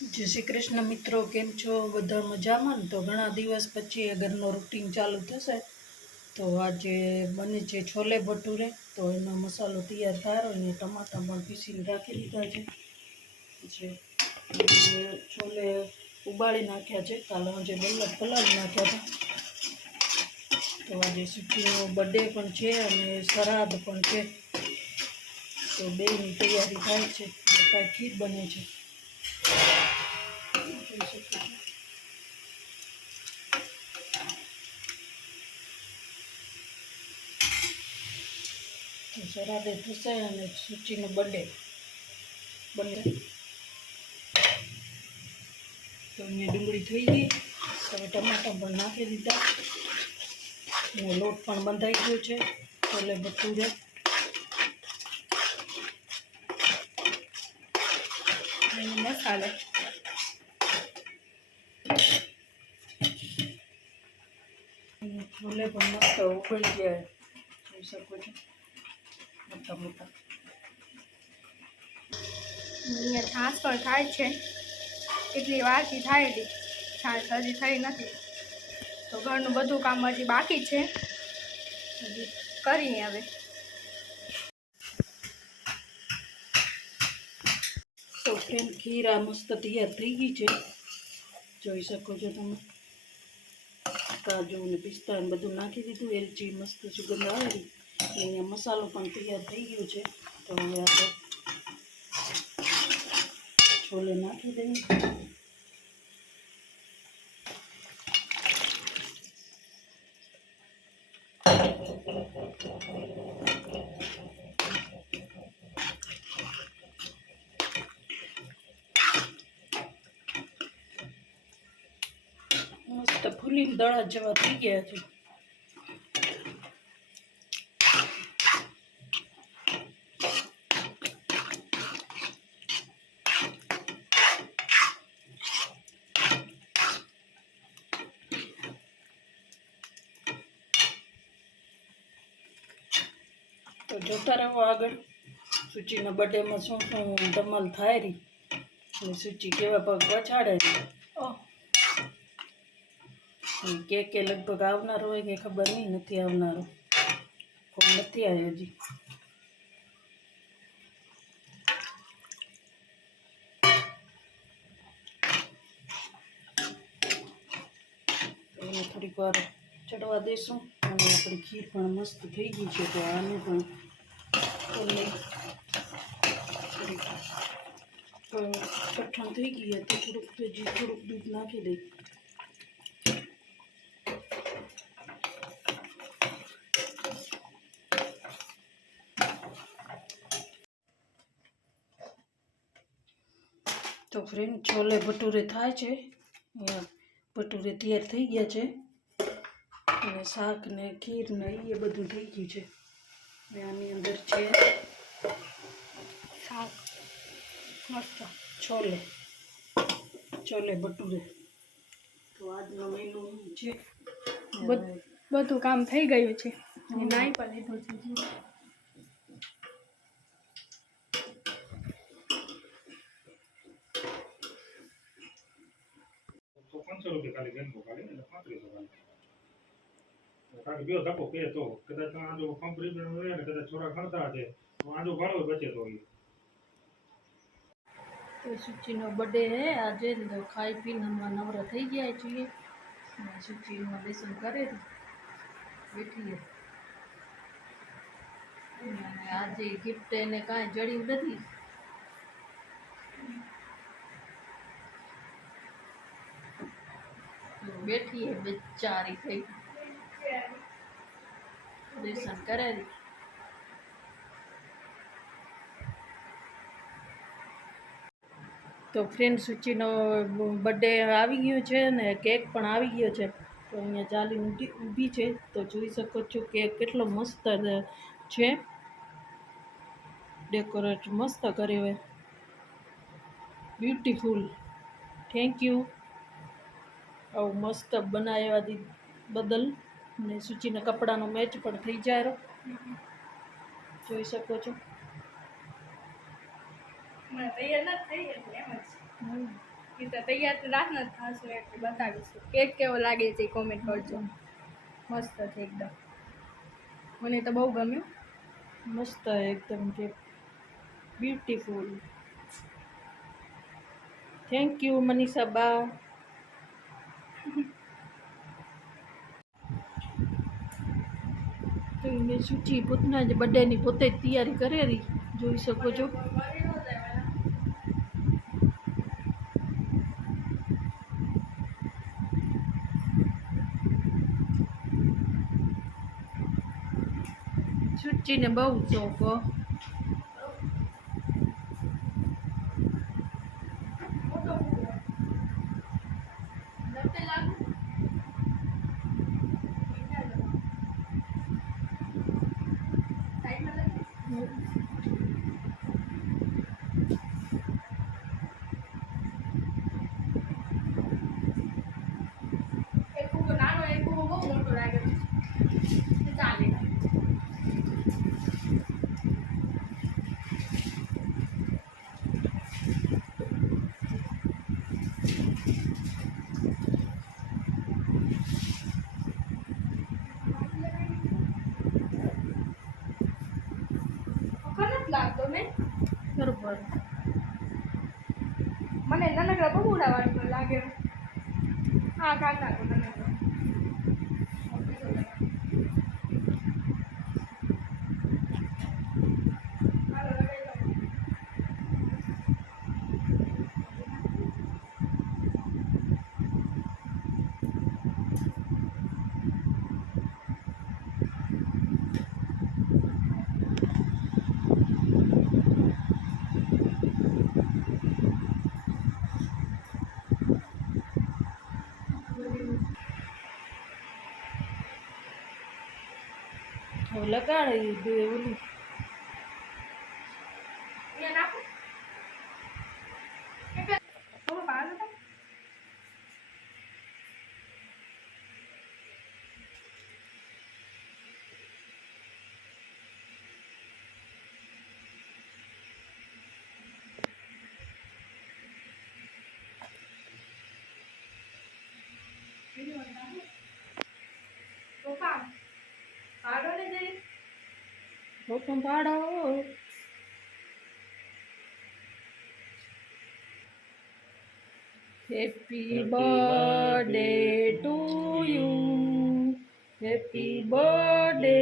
જય શ્રી કૃષ્ણ મિત્રો, કેમ છો? બધા મજામાં ને? તો ઘણા દિવસ પછી ઘરનો રૂટીન ચાલુ થશે. તો આજે બને છે છોલે ભટુરે. તો એનો મસાલો તૈયાર થયો અને ટમાટા પણ પીસીને રાખી દીધા છે. છોલે ઉબાળી નાખ્યા છે, કાલે જે પલાળી નાખ્યા હતા. તો આજે સુખીનો બર્થડે પણ છે અને શ્રાદ્ધ પણ છે. તો બેની તૈયારી થાય છે. ખીર બને છે. સરાદે થશે અને સૂચીનો બર્થડે બને. તો અહીંયા ડુંગળી થઈ ગઈ. હવે ટમાટા પણ નાખી દીધા અને લોટ પણ બંધાઈ ગયો છે છોલે ભટુરે. મસાલો છોલે પણ મસ્ત ઉકળી ગયા, જોઈ શકો છો, મોટા મોટા. અહીંયા છાશ પણ થાય છે, એટલી વારથી થાય હતી. છાશ હજી થઈ નથી, તો ઘરનું બધું કામ હજી બાકી છે, હજી કરીએ હવે. તો ફ્રેન્ડ, ખીર આ મસ્ત તૈયાર થઈ ગઈ છે, જોઈ શકો છો તમે. કાજુ ને પિસ્તા ને બધું નાખી દીધું, એલચી મસ્ત સુગંધ આવેલી. અહીંયા મસાલો પણ તૈયાર થઈ ગયો છે. તો હવે આપણે છોલે નાખી દઈએ. મસ્ત ફૂલીને દડા જેવા થઈ ગયા છે. તો જોતા રહો આગળ સૂચીના બર્થડેમાં શું શું ધમાલ થાય રહી અને સૂચી કેવા પગ પછાડે છે. કે લગભગ આવનારો હોય કે ખબર નહીં, નથી આવનારો, કોઈ નથી આવ્યો હજી. એને થોડીક વાર ચડવા દઈશું અને આપણી ખીર પણ મસ્ત થઈ ગઈ છે. તો આને પણ કઠણ થઈ ગઈ હતી, થોડુંક દૂધ નાખી દઈ. તો ફ્રેન્ડ, છોલે ભટુરે થાય છે. ભટુરે તૈયાર થઈ ગયા છે અને શાક ને ખીર ને એ બધું થઈ ગયું છે. આની અંદર છે શાક મસ્ત છોલે ભટુરે. તો આજનો મેનુ છે. બધું કામ થઈ ગયું છે, નાઈ પણ લીધું છે. તો 500 રૂપિયા ખાલી બેંકો ખાલી એટલે 3500 ખાલી બે ધક્કો કે તો કદાચ આ જો પંપ રીપેર હોય ને કદાચ થોડા ખણતા છે તો આજો ભાડો બચે તો એ. તો સૂચીનો બર્થડે હે આજે, તો ખાઈ પીને નવરા થઈ ગયા છીએ. સૂચીમાં લેસન કરે બેઠીએ. આજે ગિફ્ટ એને કાંઈ જડ્યું નથી. બેઠીએ બેચારી થઈ, લેસન કરે. તો ફ્રેન્ડ, સૂચીનો બર્થડે આવી ગયો છે ને કેક પણ આવી ગયો છે. તો અહીંયા ચાલી ઊભી છે, તો જોઈ શકો છો કેક કેટલો મસ્ત છે. ડેકોરેટ મસ્ત કર્યો હોય, બ્યુટીફુલ. થેન્ક યુ આવું મસ્ત બનાવ્યા બદલ. અને સૂચીના કપડાનો મેચ પણ થઈ જાય, જોઈ શકો છો. તૈયાર નથી થઈ એટલે એમ જ એ તો તૈયાર તો રાત ન થશે એટલે બતાવીશું. કેક કેવો લાગે છે કોમેન્ટ કરજો. મસ્ત છે એકદમ, મને તો બહુ ગમ્યું. મસ્ત એકદમ કે બ્યુટીફુલ. થેન્ક યુ મનીષા બા. તો મેં સૂચિ પોતના જ બર્થડેની પોતે જ તૈયારી કરેલી જોઈ શકો છો. સૂચિને બહુ શોખ હો. એક ફૂગો નાનો, એક ફૂગો બહુ મોટો લાગે છે. ચાલે. ખરાબ લાગતો ને બરોબર. મને નાનકડા બબુડા વાળું લાગે. હા કાકા તો નાનકડો. હવે લગાડી દે ઓલું. અહીંયા નાખો. હવે બહાર હતા. પપ્પા પાડો ને જઈ. હુકમ પાડો. Happy birthday to you. Happy birthday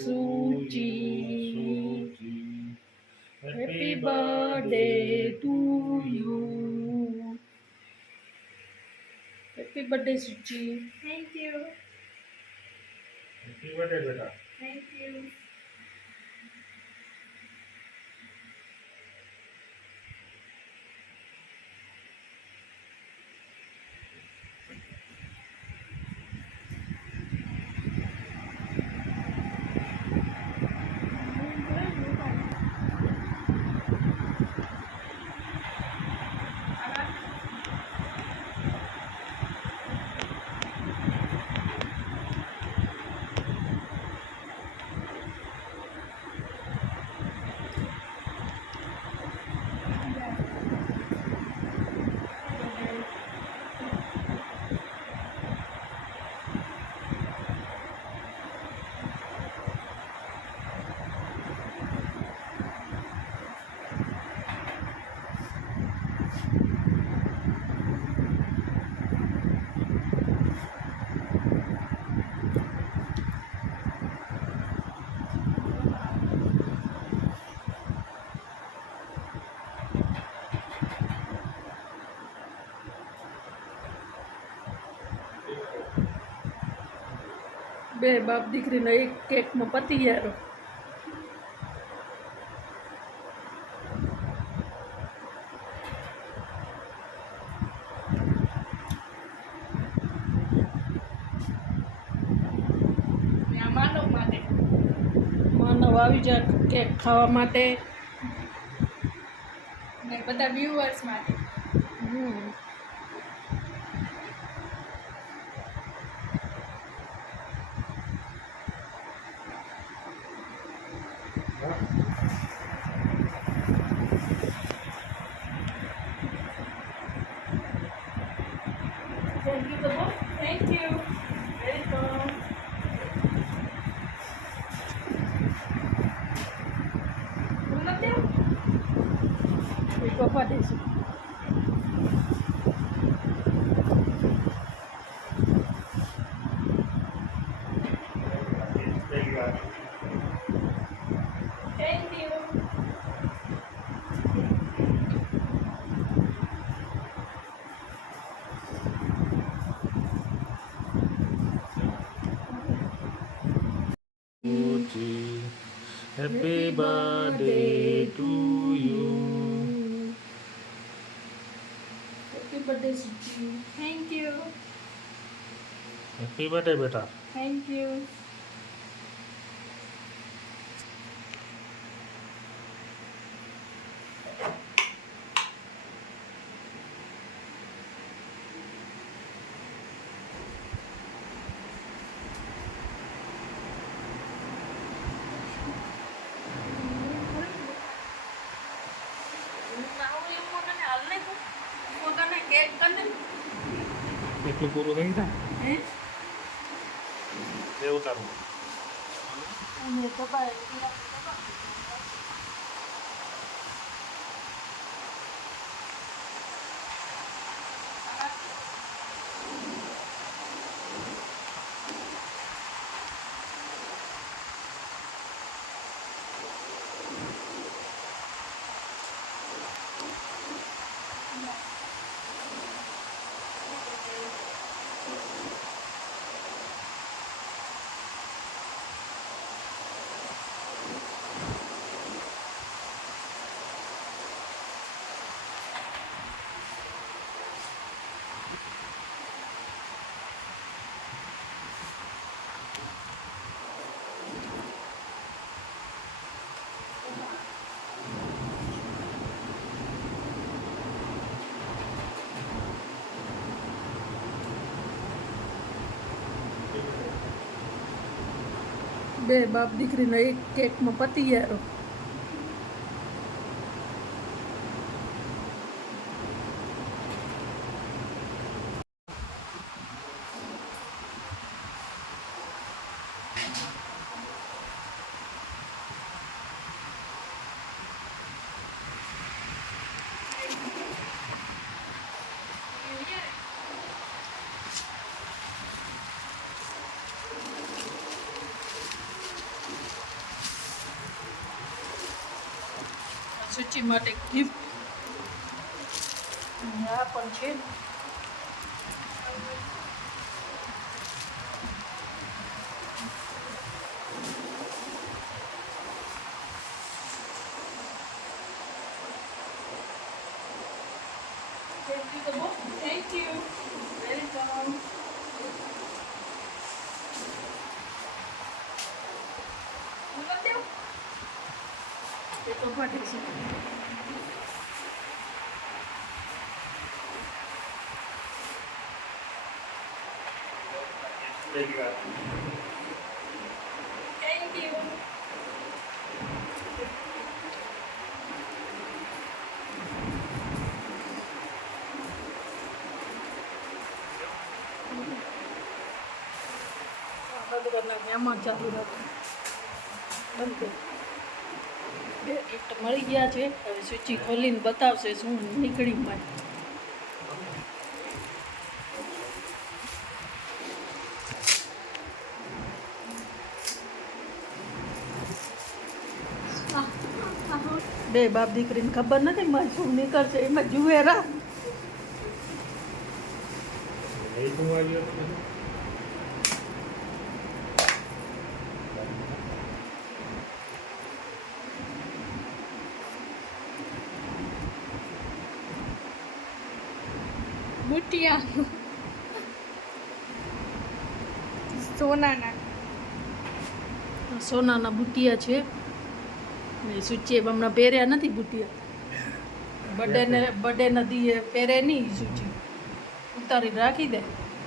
Suchi. Happy birthday to you. Happy birthday Suchi. Thank you. Happy birthday બેટા. Thank you. બે બાપ દીકરીનો એક કેકમાં પતી યાર. માનવ માટે. માનવ આવી જાય કેક ખાવા માટે. ને બધા વ્યુઅર્સ માટે. હમ. you the book. Thank you. Welcome. હું નથી એક પપ્પા દઈશું. Thank you. Happy birthday to you. Happy birthday, Suchi. Thank you. Happy birthday બેટા. Thank you. એટલું પૂરું થઈ જાય હે? એ ઉતારવું. અને પપ્પા બે બાપ દીકરીનો એક કેકમાં પતી યારો. સૂચિ માટે ગિફ્ટ આ પણ છે. Thank you. Welcome. એ તો પાટી છે. Thank you. એમાં ચાલુ રાખો. બંધ કર. બે ગિફ્ટ મળી ગયા છે. હવે સૂચિ ખોલીને બતાવશે શું નીકળી માં. બે બાપ દીકરીને ખબર નથી માં શું નીકળશે એમાં જુએ રા. એ શું આવ્યું હતું? બુટિયા સોનાના સોનાના બુટિયા છે. ને સૂચિએ હમણાં પહેર્યા નથી બુટિયા. બર્થડે દીએ પહેરે નહીં સૂચિ. ઉતારી રાખી દે.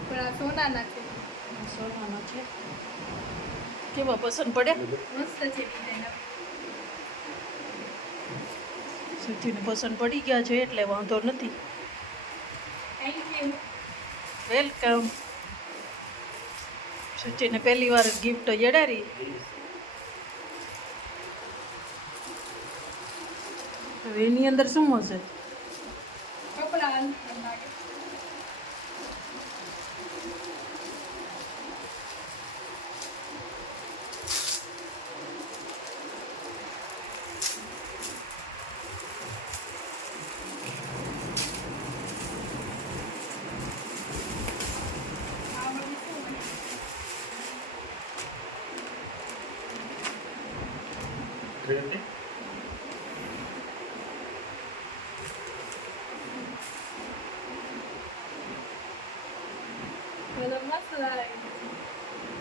પણ આ સોનાના છે. સોનાના છે. કેવા પસંદ પડ્યા? મસ્ત છે ડિઝાઇન. સૂચિને પસંદ પડી ગયા છે એટલે વાંધો નથી. Thank you. વેલકમ. સુચિને પહેલી વાર ગિફ્ટ જડારી. હવે એની અંદર શું હશે? કપડાં બધા મસ્ત લાગે.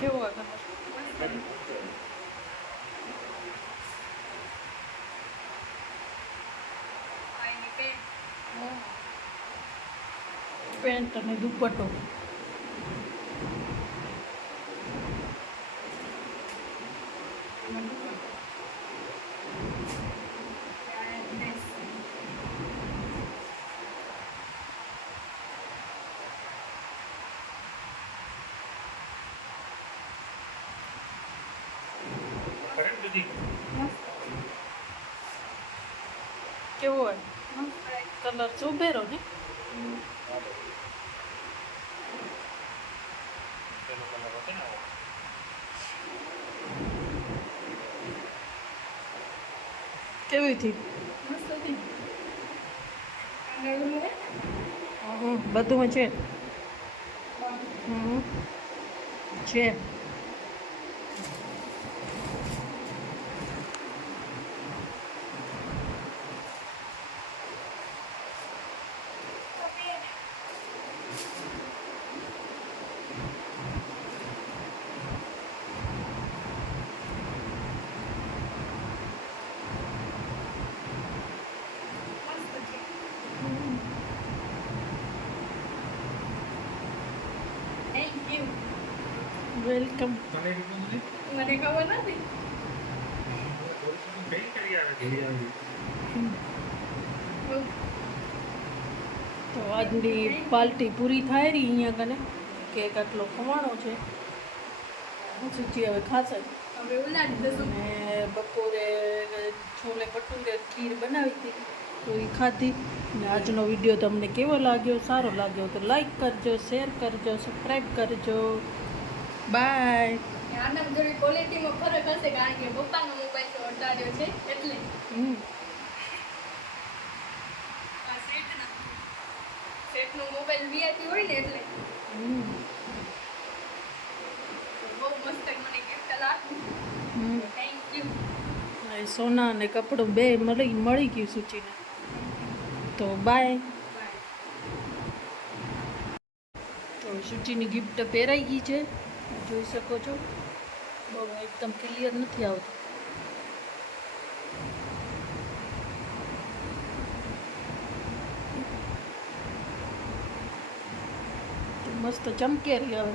કેવો હતો? આની પેન્ટ પેન્ટ અને દુપટ્ટો. ડ્રેસ કેવો હોય? મસ્ત કલર ચોબેરો ને? કેવી હતી? મસ્ત હતી. અને ઓલું હે બધું છે. છે. Thank you. વેલકમ. મને ખબર નથી. તો આજની પાર્ટી પૂરી થાય રહી અહીંયા કને. કેક આટલો ખવાણો છે. સુચી હવે ખાશે. હવે ઉલાડી દઈશું. અને બપોરે છોલે ભટુરે ખીર બનાવી હતી તો એ ખાધી. ને આજનો વિડીયો તમને કેવો લાગ્યો? સારો લાગ્યો તો લાઈક કરજો, શેર કરજો, સબસ્ક્રાઈબ કરજો. બાય. આના થોડી ક્વોલિટીમાં ફરક હશે કારણ કે પપ્પાનો મોબાઈલ તો અટાડ્યો છે એટલે આ સેટનો મોબાઈલ વીઆઈપી હોય ને એટલે બહુ મસ્ત મને ગિફ્ટ લાગ્યું. Thank you. સોના અને કપડું બે મળી ગયું સૂચિને. તો બાય. તો સૂચિની ગિફ્ટ પહેરાઈ ગઈ છે, જોઈ શકો છો. બહુ એકદમ ક્લિયર નથી આવતું. મસ્ત ચમકે રહી હવે.